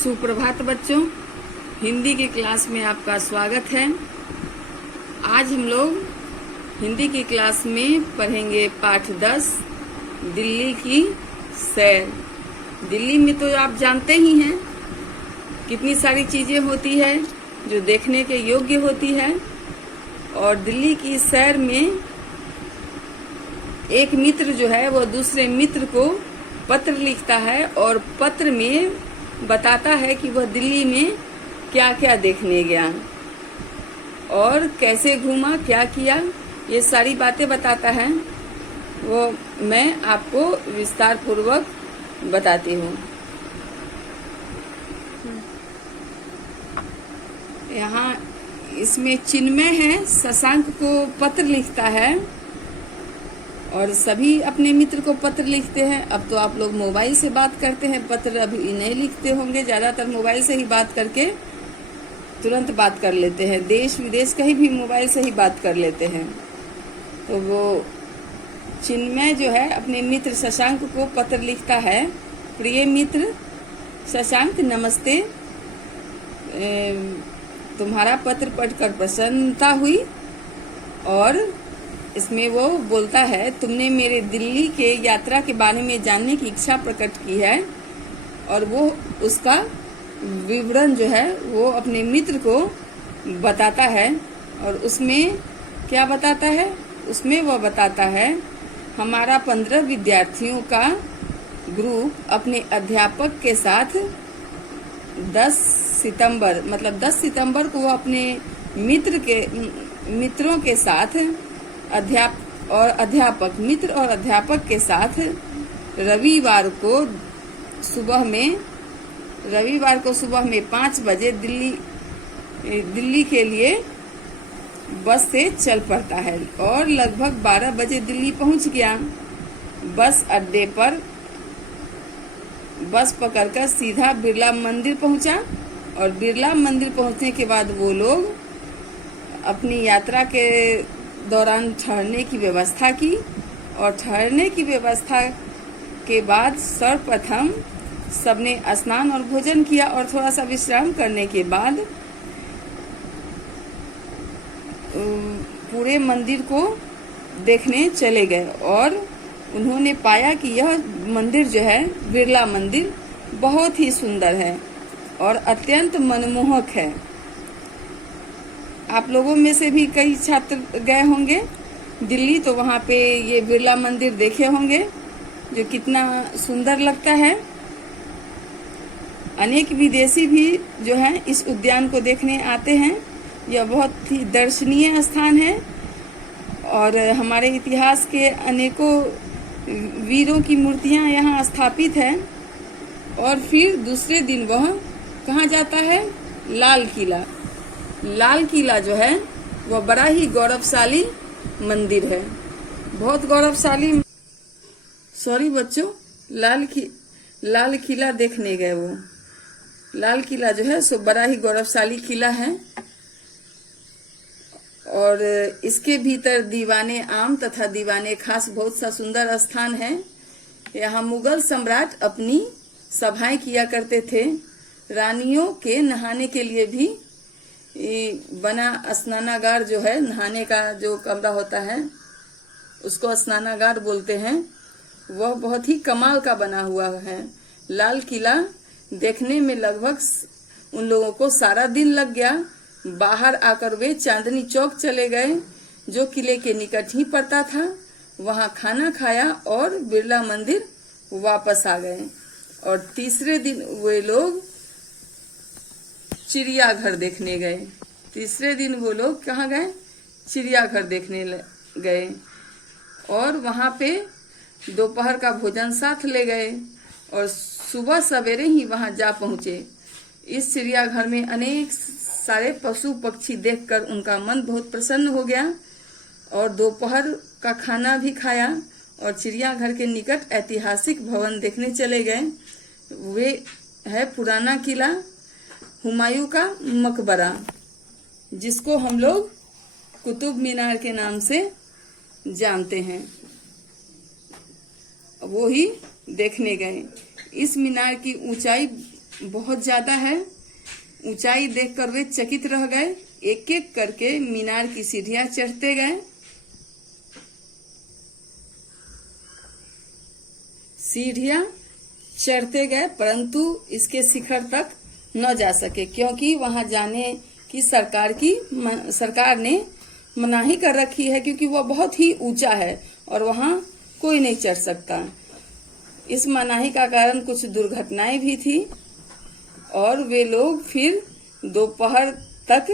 सुप्रभात बच्चों, हिंदी की क्लास में आपका स्वागत है। आज हम लोग हिंदी की क्लास में पढ़ेंगे पाठ 10 दिल्ली की सैर। दिल्ली में तो आप जानते ही हैं कितनी सारी चीजें होती है जो देखने के योग्य होती है। और दिल्ली की सैर में एक मित्र जो है वो दूसरे मित्र को पत्र लिखता है और पत्र में बताता है कि वह दिल्ली में क्या क्या देखने गया और कैसे घूमा, क्या किया, ये सारी बातें बताता है। वो मैं आपको विस्तार पूर्वक बताती हूँ। यहाँ इसमें चिन्मय है, शशांक को पत्र लिखता है और सभी अपने मित्र को पत्र लिखते हैं। अब तो आप लोग मोबाइल से बात करते हैं, पत्र अभी नहीं लिखते होंगे, ज्यादातर मोबाइल से ही बात करके तुरंत बात कर लेते हैं। देश विदेश कहीं भी मोबाइल से ही बात कर लेते हैं। तो वो चिन्मय जो है अपने मित्र शशांक को पत्र लिखता है। प्रिय मित्र शशांक, नमस्ते। तुम्हारा पत्र पढ़कर प्रसन्नता हुई। और इसमें वो बोलता है, तुमने मेरे दिल्ली के यात्रा के बारे में जानने की इच्छा प्रकट की है। और वो उसका विवरण जो है वो अपने मित्र को बताता है। और उसमें क्या बताता है? उसमें वो बताता है, हमारा 15 विद्यार्थियों का ग्रुप अपने अध्यापक के साथ 10 सितंबर को वो अपने मित्रों के साथ मित्र और अध्यापक के साथ रविवार को सुबह में 5 बजे दिल्ली के लिए बस से चल पड़ता है और लगभग 12 बजे दिल्ली पहुंच गया। बस अड्डे पर बस पकड़कर सीधा बिरला मंदिर पहुंचा और बिरला मंदिर पहुंचने के बाद वो लोग अपनी यात्रा के दौरान ठहरने की व्यवस्था की। और ठहरने की व्यवस्था के बाद सर्वप्रथम सबने स्नान और भोजन किया और थोड़ा सा विश्राम करने के बाद पूरे मंदिर को देखने चले गए। और उन्होंने पाया कि यह मंदिर जो है बिरला मंदिर बहुत ही सुंदर है और अत्यंत मनमोहक है। आप लोगों में से भी कई छात्र गए होंगे दिल्ली, तो वहाँ पे ये बिरला मंदिर देखे होंगे जो कितना सुंदर लगता है। अनेक विदेशी भी जो है इस उद्यान को देखने आते हैं। यह बहुत ही दर्शनीय स्थान है और हमारे इतिहास के अनेकों वीरों की मूर्तियां यहाँ स्थापित हैं। और फिर दूसरे दिन वह कहाँ जाता है? लाल किला। लाल किला जो है वह बड़ा ही गौरवशाली मंदिर है, बहुत गौरवशाली। सॉरी बच्चों, लाल किला देखने गए। वो लाल किला जो है सो बड़ा ही गौरवशाली किला है। और इसके भीतर दीवाने आम तथा दीवाने खास बहुत सा सुंदर स्थान है। यहाँ मुगल सम्राट अपनी सभाएं किया करते थे। रानियों के नहाने के लिए भी बना स्नानागार जो है, नहाने का जो कमरा होता है उसको स्नानागार बोलते हैं। वह बहुत ही कमाल का बना हुआ है। लाल किला देखने में लगभग उन लोगों को सारा दिन लग गया। बाहर आकर वे चांदनी चौक चले गए जो किले के निकट ही पड़ता था। वहां खाना खाया और बिरला मंदिर वापस आ गए। और तीसरे दिन वे लोग चिड़ियाघर देखने गए। तीसरे दिन वो लोग कहाँ गए? चिड़ियाघर देखने गए और वहां पे दोपहर का भोजन साथ ले गए और सुबह सवेरे ही वहां जा पहुंचे। इस चिड़ियाघर में अनेक सारे पशु पक्षी देखकर उनका मन बहुत प्रसन्न हो गया और दोपहर का खाना भी खाया और चिड़ियाघर के निकट ऐतिहासिक भवन देखने चले गए। वे है पुराना किला, हुमायूं का मकबरा, जिसको हम लोग कुतुब मीनार के नाम से जानते हैं, वो ही देखने गए। इस मीनार की ऊंचाई बहुत ज्यादा है। ऊंचाई देखकर वे चकित रह गए। एक एक करके मीनार की सीढ़ियां चढ़ते गए। सीढ़ियां चढ़ते गए, परंतु इसके शिखर तक न जा सके, क्योंकि वहां जाने की सरकार ने मनाही कर रखी है, क्योंकि वह बहुत ही ऊंचा है और वहां कोई नहीं चढ़ सकता। इस मनाही का कारण कुछ दुर्घटनाएं भी थी और वे लोग फिर दोपहर तक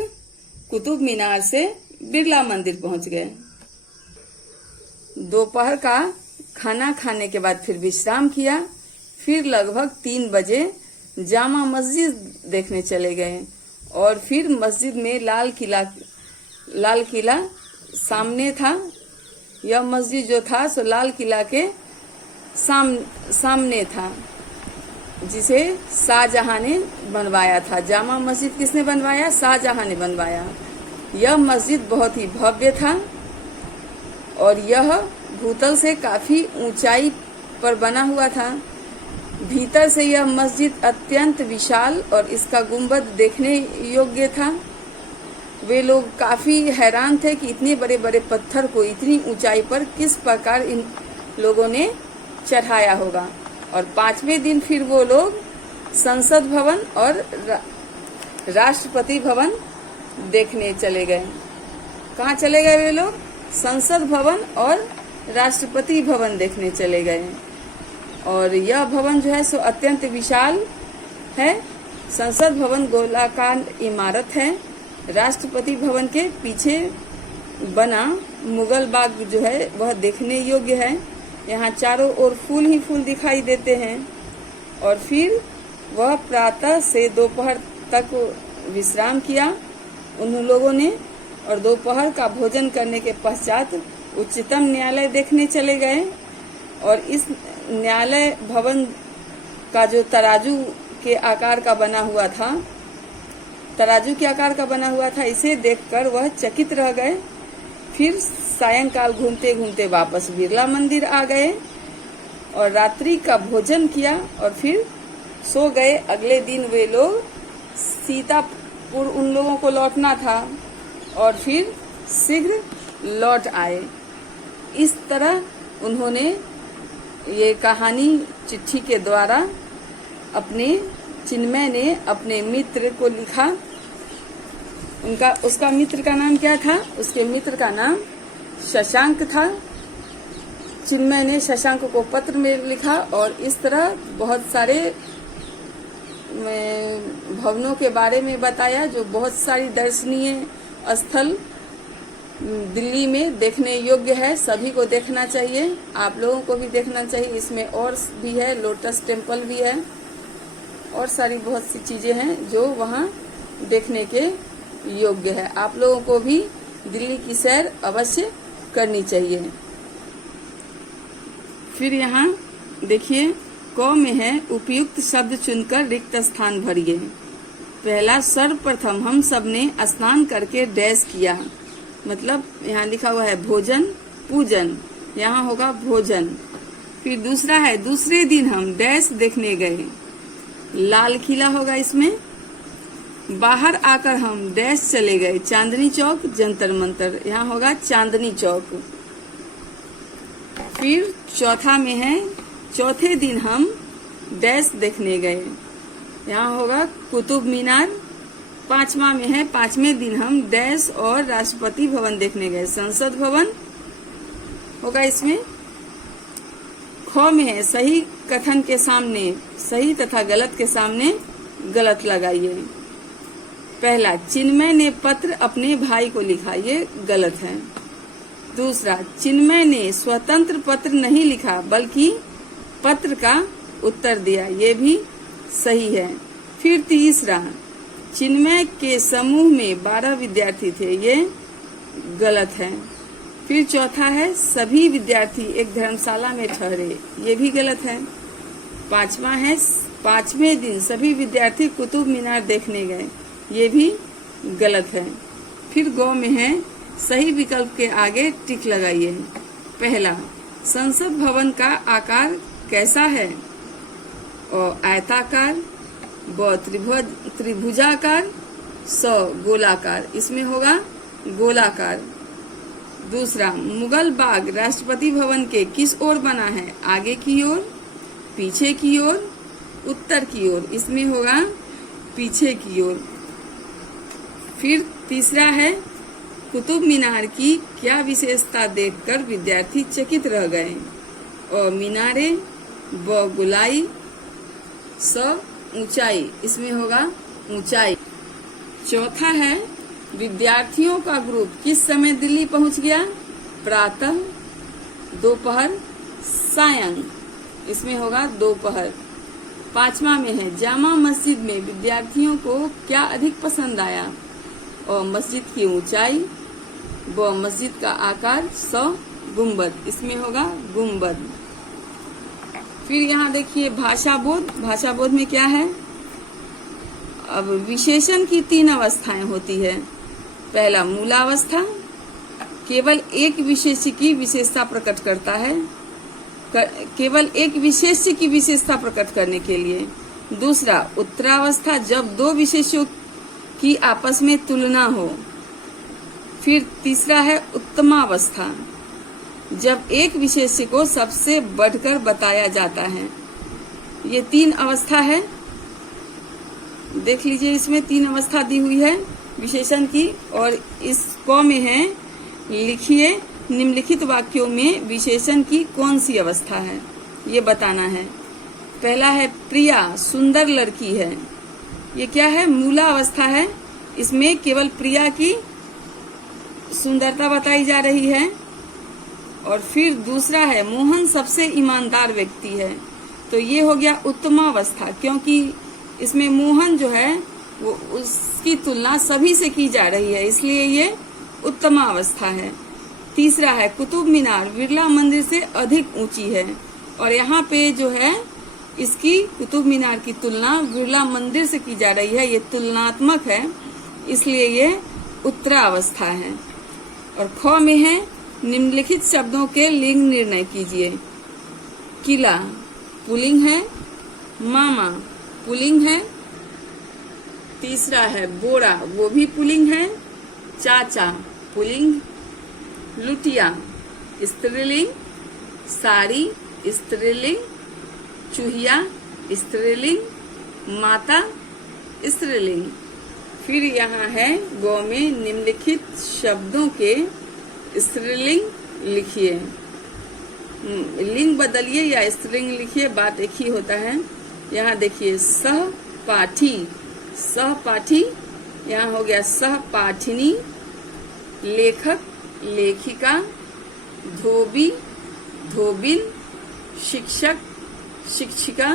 कुतुब मीनार से बिरला मंदिर पहुंच गए। दोपहर का खाना खाने के बाद फिर विश्राम किया। फिर लगभग 3 बजे जामा मस्जिद देखने चले गए और फिर मस्जिद में लाल किला सामने था। यह मस्जिद जो था सो लाल किला के सामने था, जिसे शाहजहां ने बनवाया था। जामा मस्जिद किसने बनवाया? शाहजहां ने बनवाया। यह मस्जिद बहुत ही भव्य था और यह भूतल से काफी ऊंचाई पर बना हुआ था। भीतर से यह मस्जिद अत्यंत विशाल और इसका गुंबद देखने योग्य था। वे लोग काफी हैरान थे कि इतने बड़े बड़े पत्थर को इतनी ऊंचाई पर किस प्रकार इन लोगों ने चढ़ाया होगा। और 5वें दिन फिर वो लोग संसद भवन और राष्ट्रपति भवन देखने चले गए। कहाँ चले गए वे लोग? संसद भवन और राष्ट्रपति भवन देखने चले गए। और यह भवन जो है सो अत्यंत विशाल है। संसद भवन गोलाकार इमारत है। राष्ट्रपति भवन के पीछे बना मुगल बाग जो है वह देखने योग्य है। यहाँ चारों ओर फूल ही फूल दिखाई देते हैं। और फिर वह प्रातः से दोपहर तक विश्राम किया उन लोगों ने, और दोपहर का भोजन करने के पश्चात उच्चतम न्यायालय देखने चले गए। और इस न्यायालय भवन का जो तराजू के आकार का बना हुआ था, इसे देखकर वह चकित रह गए। फिर सायंकाल घूमते घूमते वापस बिरला मंदिर आ गए और रात्रि का भोजन किया और फिर सो गए। अगले दिन वे लोग सीतापुर उन लोगों को लौटना था और फिर शीघ्र लौट आए। इस तरह उन्होंने ये कहानी चिट्ठी के द्वारा चिन्मय ने अपने मित्र को लिखा। उसका मित्र का नाम क्या था? उसके मित्र का नाम शशांक था। चिन्मय ने शशांक को पत्र में लिखा और इस तरह बहुत सारे भवनों के बारे में बताया, जो बहुत सारी दर्शनीय स्थल दिल्ली में देखने योग्य है। सभी को देखना चाहिए, आप लोगों को भी देखना चाहिए। इसमें और भी है, लोटस टेम्पल भी है और सारी बहुत सी चीजें हैं जो वहाँ देखने के योग्य है। आप लोगों को भी दिल्ली की सैर अवश्य करनी चाहिए। फिर यहाँ देखिए, क में है उपयुक्त शब्द चुनकर रिक्त स्थान भरिए। पहला, सर्वप्रथम हम सब ने स्नान करके डैश किया, मतलब यहाँ लिखा हुआ है भोजन पूजन, यहाँ होगा भोजन। फिर दूसरा है, दूसरे दिन हम डैश देखने गए, लाल किला होगा इसमें। बाहर आकर हम डैश चले गए, चांदनी चौक जंतर मंतर, यहाँ होगा चांदनी चौक। फिर चौथा में है, चौथे दिन हम डैश देखने गए, यहाँ होगा कुतुब मीनार। 5वां में है, 5वें दिन हम डैश और राष्ट्रपति भवन देखने गए, संसद भवन होगा इसमें। ख में है, सही कथन के सामने सही तथा गलत के सामने गलत लगाइए। पहला, चिन्मय ने पत्र अपने भाई को लिखा, ये गलत है। दूसरा, चिन्मय ने स्वतंत्र पत्र नहीं लिखा बल्कि पत्र का उत्तर दिया, ये भी सही है। फिर तीसरा, चिन्मय के समूह में 12 विद्यार्थी थे, ये गलत है। फिर चौथा है, सभी विद्यार्थी एक धर्मशाला में ठहरे, ये भी गलत है। 5वां है, 5वें दिन सभी विद्यार्थी कुतुब मीनार देखने गए, ये भी गलत है। फिर ग में है, सही विकल्प के आगे टिक लगाइए। पहला, संसद भवन का आकार कैसा है? और आयताकार। ब त्रिभुजाकार, स गोलाकार, इसमें होगा गोलाकार। दूसरा, मुगल बाग राष्ट्रपति भवन के किस ओर बना है? आगे की ओर, पीछे की ओर, उत्तर की ओर, इसमें होगा पीछे की ओर। फिर तीसरा है, कुतुब मीनार की क्या विशेषता देखकर विद्यार्थी चकित रह गए? अ मीनारे, ब गोलाई, स ऊंचाई, इसमें होगा ऊंचाई। चौथा है, विद्यार्थियों का ग्रुप किस समय दिल्ली पहुंच गया? प्रातः, दोपहर, सायं, इसमें होगा दोपहर। पांचवा में है, जामा मस्जिद में विद्यार्थियों को क्या अधिक पसंद आया? अ मस्जिद की ऊंचाई, ब मस्जिद का आकार, स गुंबद, इसमें होगा गुंबद। फिर यहाँ देखिए भाषा बोध। भाषा बोध में क्या है? अब विशेषण की 3 अवस्थाएं होती है। पहला, मूलावस्था, केवल एक विशेष्य की विशेषता प्रकट करता है, केवल एक विशेष्य की विशेषता प्रकट करने के लिए। दूसरा, उत्तरावस्था, जब 2 विशेष्यों की आपस में तुलना हो। फिर तीसरा है उत्तमावस्था, जब एक विशेष्य को सबसे बढ़कर बताया जाता है। ये 3 अवस्था है, देख लीजिए, इसमें 3 अवस्था दी हुई है विशेषण की। और इस क में है, लिखिए निम्नलिखित वाक्यों में विशेषण की कौन सी अवस्था है, ये बताना है। पहला है, प्रिया सुंदर लड़की है। ये क्या है? मूला अवस्था है, इसमें केवल प्रिया की सुंदरता बताई जा रही है। और फिर दूसरा है, मोहन सबसे ईमानदार व्यक्ति है। तो ये हो गया उत्तमावस्था, क्योंकि इसमें मोहन जो है वो उसकी तुलना सभी से की जा रही है, इसलिए ये उत्तमावस्था है। तीसरा है, कुतुब मीनार बिरला मंदिर से अधिक ऊंची है, और यहाँ पे जो है इसकी कुतुब मीनार की तुलना बिरला मंदिर से की जा रही है, ये तुलनात्मक है, इसलिए ये उत्तरावस्था है। और ख में है, निम्नलिखित शब्दों के लिंग निर्णय कीजिए। किला पुल्लिंग है, मामा पुल्लिंग है। तीसरा है, बोरा, वो भी पुल्लिंग है। चाचा पुल्लिंग। लुटिया स्त्रीलिंग। साड़ी स्त्रीलिंग। चूहिया स्त्रीलिंग। माता स्त्रीलिंग। फिर यहाँ है, गौ में निम्नलिखित शब्दों के स्त्रीलिंग लिखिए। लिंग बदलिए या स्त्रीलिंग लिखिए, बात एक ही होता है। यहाँ देखिए, सहपाठी, सहपाठी, यहाँ हो गया सहपाठिनी। लेखक लेखिका। धोबी धोबिन। शिक्षक शिक्षिका।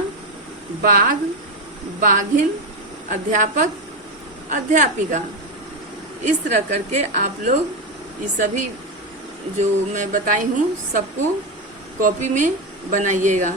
बाघ बाघिन। अध्यापक अध्यापिका। इस तरह करके आप लोग ये सभी जो मैं बताई हूँ सबको कॉपी में बनाइएगा।